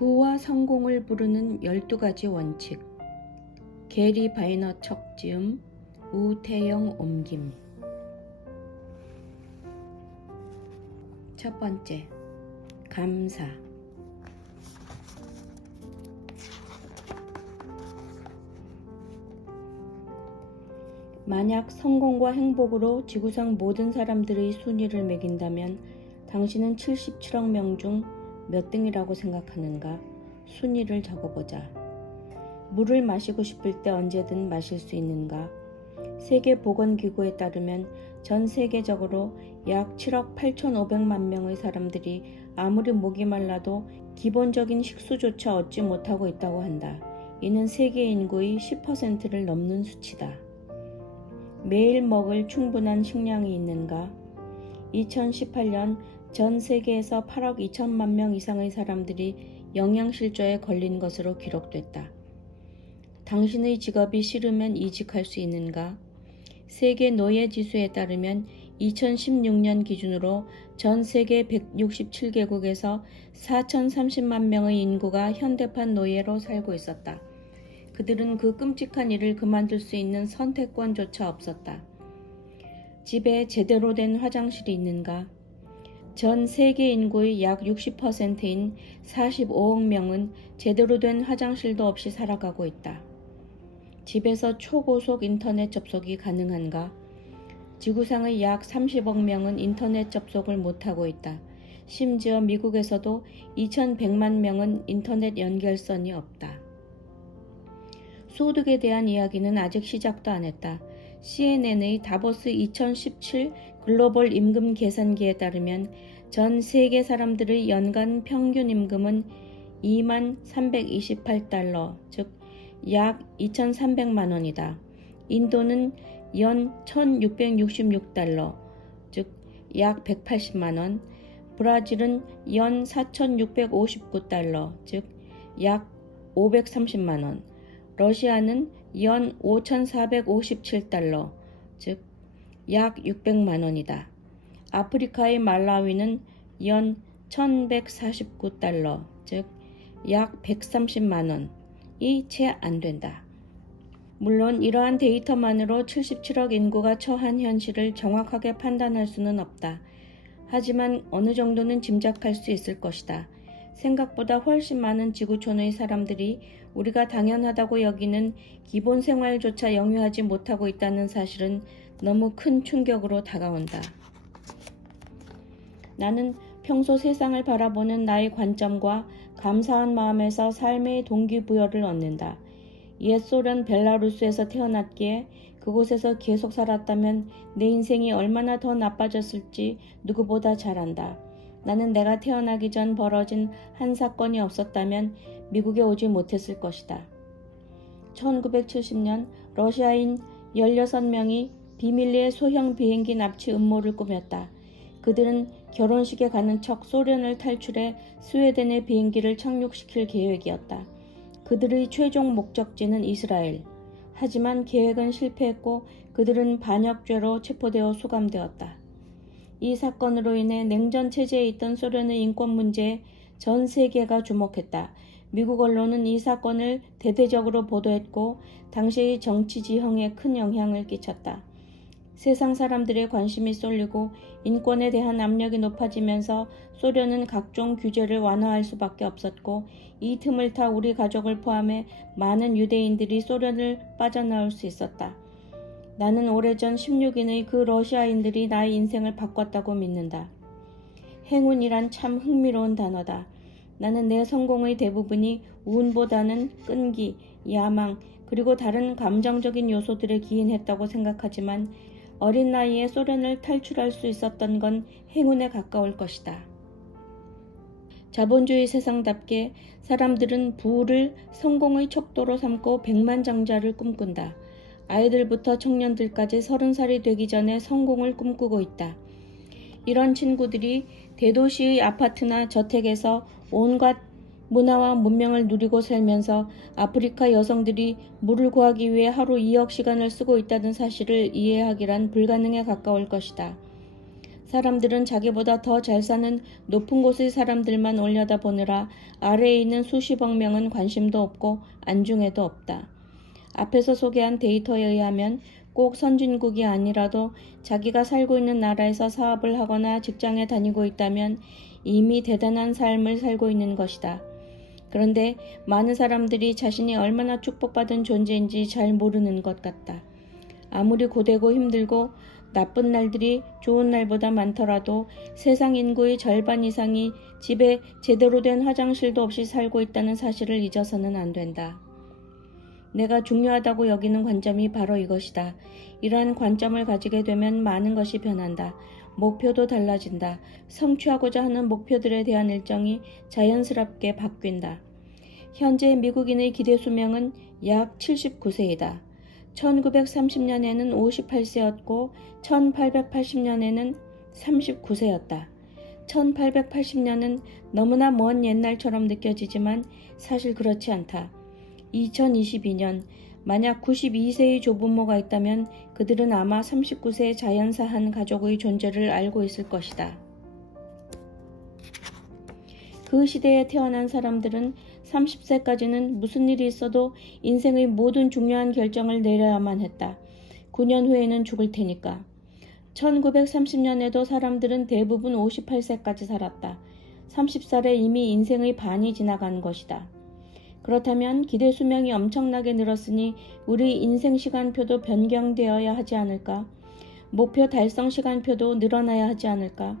부와 성공을 부르는 12가지 원칙. 게리 바이너척 지음, 우태영 옮김. 첫 번째, 감사. 만약 성공과 행복으로 지구상 모든 사람들의 순위를 매긴다면 당신은 77억 명 중 몇 등이라고 생각하는가? 순위를 적어보자. 물을 마시고 싶을 때 언제든 마실 수 있는가? 세계보건기구에 따르면 전 세계적으로 약 7억 8,500만 명의 사람들이 아무리 목이 말라도 기본적인 식수조차 얻지 못하고 있다고 한다. 이는 세계 인구의 10%를 넘는 수치다. 매일 먹을 충분한 식량이 있는가? 2018년 전 세계에서 8억 2천만 명 이상의 사람들이 영양실조에 걸린 것으로 기록됐다. 당신의 직업이 싫으면 이직할 수 있는가? 세계 노예지수에 따르면 2016년 기준으로 전 세계 167개국에서 4,030만 명의 인구가 현대판 노예로 살고 있었다. 그들은 그 끔찍한 일을 그만둘 수 있는 선택권조차 없었다. 집에 제대로 된 화장실이 있는가? 전 세계 인구의 약 60%인 45억 명은 제대로 된 화장실도 없이 살아가고 있다. 집에서 초고속 인터넷 접속이 가능한가? 지구상의 약 30억 명은 인터넷 접속을 못하고 있다. 심지어 미국에서도 2,100만 명은 인터넷 연결선이 없다. 소득에 대한 이야기는 아직 시작도 안 했다. CNN의 다보스 2017 글로벌 임금 계산기에 따르면 전 세계 사람들의 연간 평균 임금은 2328달러, 즉 약 2300만 원이다. 인도는 연 1666달러, 즉 약 180만 원, 브라질은 연 4659달러, 즉 약 530만 원, 러시아는 연 5457달러, 즉 약 600만 원이다. 아프리카의 말라위는 연 1149달러, 즉 약 130만 원이 채 안 된다. 물론 이러한 데이터만으로 77억 인구가 처한 현실을 정확하게 판단할 수는 없다. 하지만 어느 정도는 짐작할 수 있을 것이다. 생각보다 훨씬 많은 지구촌의 사람들이 우리가 당연하다고 여기는 기본 생활조차 영위하지 못하고 있다는 사실은 너무 큰 충격으로 다가온다. 나는 평소 세상을 바라보는 나의 관점과 감사한 마음에서 삶의 동기부여를 얻는다. 옛 소련 벨라루스에서 태어났기에 그곳에서 계속 살았다면 내 인생이 얼마나 더 나빠졌을지 누구보다 잘 안다. 나는 내가 태어나기 전 벌어진 한 사건이 없었다면 미국에 오지 못했을 것이다. 1970년 러시아인 16명이 비밀리에 소형 비행기 납치 음모를 꾸몄다. 그들은 결혼식에 가는 척 소련을 탈출해 스웨덴의 비행기를 착륙시킬 계획이었다. 그들의 최종 목적지는 이스라엘. 하지만 계획은 실패했고 그들은 반역죄로 체포되어 수감되었다. 이 사건으로 인해 냉전 체제에 있던 소련의 인권 문제에 전 세계가 주목했다. 미국 언론은 이 사건을 대대적으로 보도했고 당시의 정치 지형에 큰 영향을 끼쳤다. 세상 사람들의 관심이 쏠리고 인권에 대한 압력이 높아지면서 소련은 각종 규제를 완화할 수밖에 없었고 이 틈을 타 우리 가족을 포함해 많은 유대인들이 소련을 빠져나올 수 있었다. 나는 오래전 16인의 그 러시아인들이 나의 인생을 바꿨다고 믿는다. 행운이란 참 흥미로운 단어다. 나는 내 성공의 대부분이 운보다는 끈기, 야망, 그리고 다른 감정적인 요소들에 기인했다고 생각하지만 어린 나이에 소련을 탈출할 수 있었던 건 행운에 가까울 것이다. 자본주의 세상답게 사람들은 부를 성공의 척도로 삼고 백만장자를 꿈꾼다. 아이들부터 청년들까지 30살이 되기 전에 성공을 꿈꾸고 있다. 이런 친구들이 대도시의 아파트나 저택에서 온갖 문화와 문명을 누리고 살면서 아프리카 여성들이 물을 구하기 위해 하루 2억 시간을 쓰고 있다는 사실을 이해하기란 불가능에 가까울 것이다. 사람들은 자기보다 더 잘 사는 높은 곳의 사람들만 올려다보느라 아래에 있는 수십억 명은 관심도 없고 안중에도 없다. 앞에서 소개한 데이터에 의하면 꼭 선진국이 아니라도 자기가 살고 있는 나라에서 사업을 하거나 직장에 다니고 있다면 이미 대단한 삶을 살고 있는 것이다. 그런데 많은 사람들이 자신이 얼마나 축복받은 존재인지 잘 모르는 것 같다. 아무리 고되고 힘들고 나쁜 날들이 좋은 날보다 많더라도 세상 인구의 절반 이상이 집에 제대로 된 화장실도 없이 살고 있다는 사실을 잊어서는 안 된다. 내가 중요하다고 여기는 관점이 바로 이것이다. 이러한 관점을 가지게 되면 많은 것이 변한다. 목표도 달라진다. 성취하고자 하는 목표들에 대한 일정이 자연스럽게 바뀐다. 현재 미국인의 기대 수명은 약 79세이다. 1930년에는 58세였고 1880년에는 39세였다. 1880년은 너무나 먼 옛날처럼 느껴지지만 사실 그렇지 않다. 2022년 만약 92세의 조부모가 있다면 그들은 아마 39세의 자연사한 가족의 존재를 알고 있을 것이다. 그 시대에 태어난 사람들은 30세까지는 무슨 일이 있어도 인생의 모든 중요한 결정을 내려야만 했다. 9년 후에는 죽을 테니까. 1930년에도 사람들은 대부분 58세까지 살았다. 30살에 이미 인생의 반이 지나간 것이다. 그렇다면 기대 수명이 엄청나게 늘었으니 우리 인생 시간표도 변경되어야 하지 않을까? 목표 달성 시간표도 늘어나야 하지 않을까?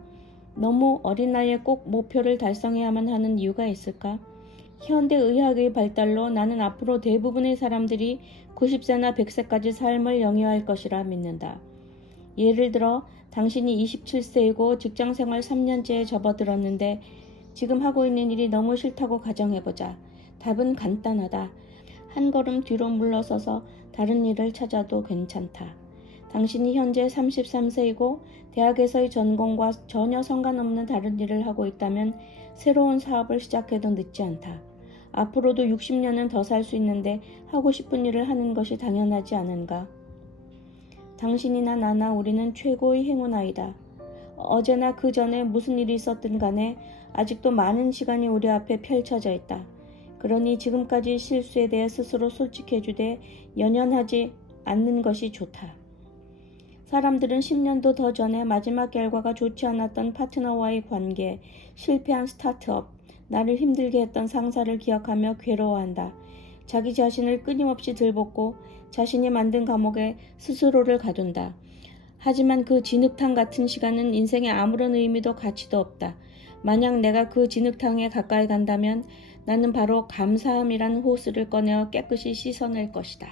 너무 어린 나이에 꼭 목표를 달성해야만 하는 이유가 있을까? 현대 의학의 발달로 나는 앞으로 대부분의 사람들이 90세나 100세까지 삶을 영위할 것이라 믿는다. 예를 들어 당신이 27세이고 직장생활 3년째에 접어들었는데 지금 하고 있는 일이 너무 싫다고 가정해보자. 답은 간단하다. 한 걸음 뒤로 물러서서 다른 일을 찾아도 괜찮다. 당신이 현재 33세이고 대학에서의 전공과 전혀 상관없는 다른 일을 하고 있다면 새로운 사업을 시작해도 늦지 않다. 앞으로도 60년은 더 살 수 있는데 하고 싶은 일을 하는 것이 당연하지 않은가? 당신이나 나나 우리는 최고의 행운아이다. 어제나 그 전에 무슨 일이 있었든 간에 아직도 많은 시간이 우리 앞에 펼쳐져 있다. 그러니 지금까지 실수에 대해 스스로 솔직해주되 연연하지 않는 것이 좋다. 사람들은 10년도 더 전에 마지막 결과가 좋지 않았던 파트너와의 관계, 실패한 스타트업, 나를 힘들게 했던 상사를 기억하며 괴로워한다. 자기 자신을 끊임없이 들볶고 자신이 만든 감옥에 스스로를 가둔다. 하지만 그 진흙탕 같은 시간은 인생에 아무런 의미도 가치도 없다. 만약 내가 그 진흙탕에 가까이 간다면 나는 바로 감사함이란 호스를 꺼내어 깨끗이 씻어낼 것이다.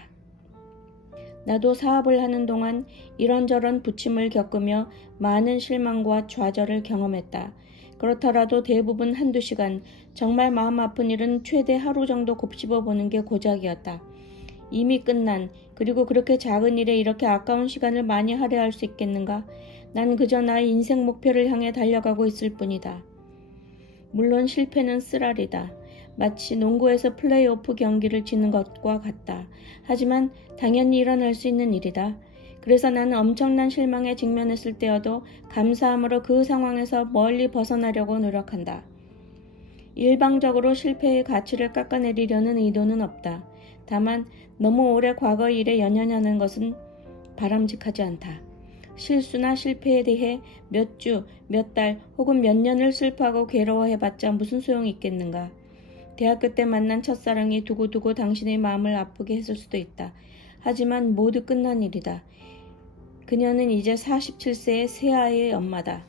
나도 사업을 하는 동안 이런저런 부침을 겪으며 많은 실망과 좌절을 경험했다. 그렇더라도 대부분 한두 시간, 정말 마음 아픈 일은 최대 하루 정도 곱씹어 보는 게 고작이었다. 이미 끝난, 그리고 그렇게 작은 일에 이렇게 아까운 시간을 많이 할애할 수 있겠는가? 난 그저 나의 인생 목표를 향해 달려가고 있을 뿐이다. 물론 실패는 쓰라리다. 마치 농구에서 플레이오프 경기를 치는 것과 같다. 하지만 당연히 일어날 수 있는 일이다. 그래서 나는 엄청난 실망에 직면했을 때여도 감사함으로 그 상황에서 멀리 벗어나려고 노력한다. 일방적으로 실패의 가치를 깎아내리려는 의도는 없다. 다만 너무 오래 과거 일에 연연하는 것은 바람직하지 않다. 실수나 실패에 대해 몇 주, 몇 달 혹은 몇 년을 슬퍼하고 괴로워해봤자 무슨 소용이 있겠는가. 대학교 때 만난 첫사랑이 두고두고 당신의 마음을 아프게 했을 수도 있다. 하지만 모두 끝난 일이다. 그녀는 이제 47세의 새아이의 엄마다.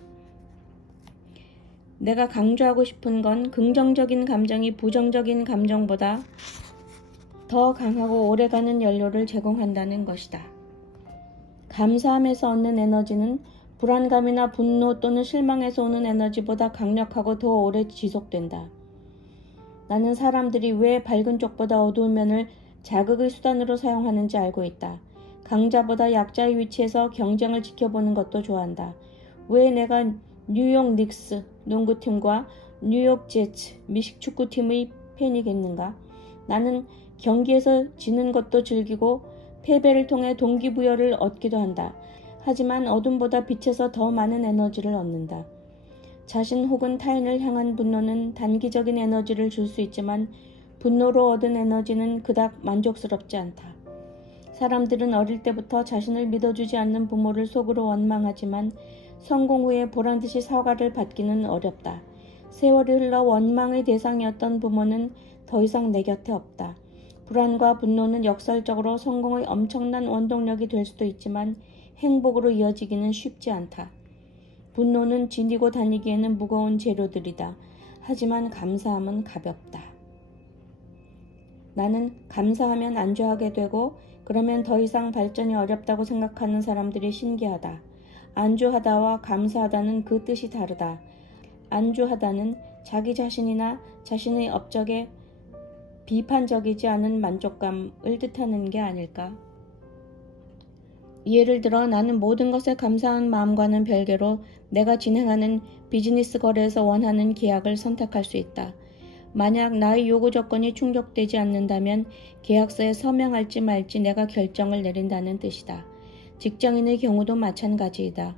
내가 강조하고 싶은 건 긍정적인 감정이 부정적인 감정보다 더 강하고 오래가는 연료를 제공한다는 것이다. 감사함에서 얻는 에너지는 불안감이나 분노 또는 실망에서 오는 에너지보다 강력하고 더 오래 지속된다. 나는 사람들이 왜 밝은 쪽보다 어두운 면을 자극의 수단으로 사용하는지 알고 있다. 강자보다 약자의 위치에서 경쟁을 지켜보는 것도 좋아한다. 왜 내가 뉴욕 닉스 농구팀과 뉴욕 제츠 미식 축구팀의 팬이겠는가? 나는 경기에서 지는 것도 즐기고 패배를 통해 동기부여를 얻기도 한다. 하지만 어둠보다 빛에서 더 많은 에너지를 얻는다. 자신 혹은 타인을 향한 분노는 단기적인 에너지를 줄 수 있지만 분노로 얻은 에너지는 그닥 만족스럽지 않다. 사람들은 어릴 때부터 자신을 믿어주지 않는 부모를 속으로 원망하지만 성공 후에 보란듯이 사과를 받기는 어렵다. 세월이 흘러 원망의 대상이었던 부모는 더 이상 내 곁에 없다. 불안과 분노는 역설적으로 성공의 엄청난 원동력이 될 수도 있지만 행복으로 이어지기는 쉽지 않다. 분노는 지니고 다니기에는 무거운 재료들이다. 하지만 감사함은 가볍다. 나는 감사하면 안주하게 되고 그러면 더 이상 발전이 어렵다고 생각하는 사람들이 신기하다. 안주하다와 감사하다는 그 뜻이 다르다. 안주하다는 자기 자신이나 자신의 업적에 비판적이지 않은 만족감을 뜻하는 게 아닐까? 예를 들어 나는 모든 것에 감사한 마음과는 별개로 내가 진행하는 비즈니스 거래에서 원하는 계약을 선택할 수 있다. 만약 나의 요구 조건이 충족되지 않는다면 계약서에 서명할지 말지 내가 결정을 내린다는 뜻이다. 직장인의 경우도 마찬가지이다.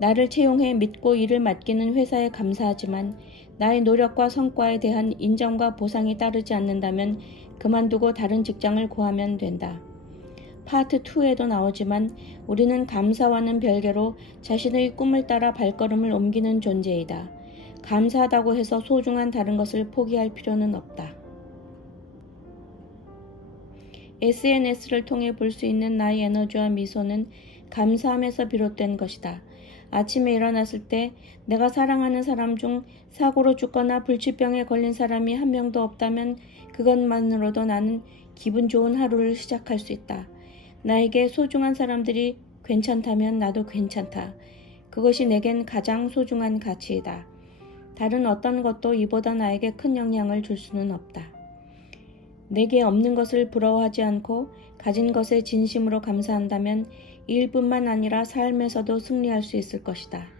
나를 채용해 믿고 일을 맡기는 회사에 감사하지만 나의 노력과 성과에 대한 인정과 보상이 따르지 않는다면 그만두고 다른 직장을 구하면 된다. 파트 2에도 나오지만 우리는 감사와는 별개로 자신의 꿈을 따라 발걸음을 옮기는 존재이다. 감사하다고 해서 소중한 다른 것을 포기할 필요는 없다. SNS를 통해 볼 수 있는 나의 에너지와 미소는 감사함에서 비롯된 것이다. 아침에 일어났을 때 내가 사랑하는 사람 중 사고로 죽거나 불치병에 걸린 사람이 한 명도 없다면 그것만으로도 나는 기분 좋은 하루를 시작할 수 있다. 나에게 소중한 사람들이 괜찮다면 나도 괜찮다. 그것이 내겐 가장 소중한 가치이다. 다른 어떤 것도 이보다 나에게 큰 영향을 줄 수는 없다. 내게 없는 것을 부러워하지 않고 가진 것에 진심으로 감사한다면 일뿐만 아니라 삶에서도 승리할 수 있을 것이다.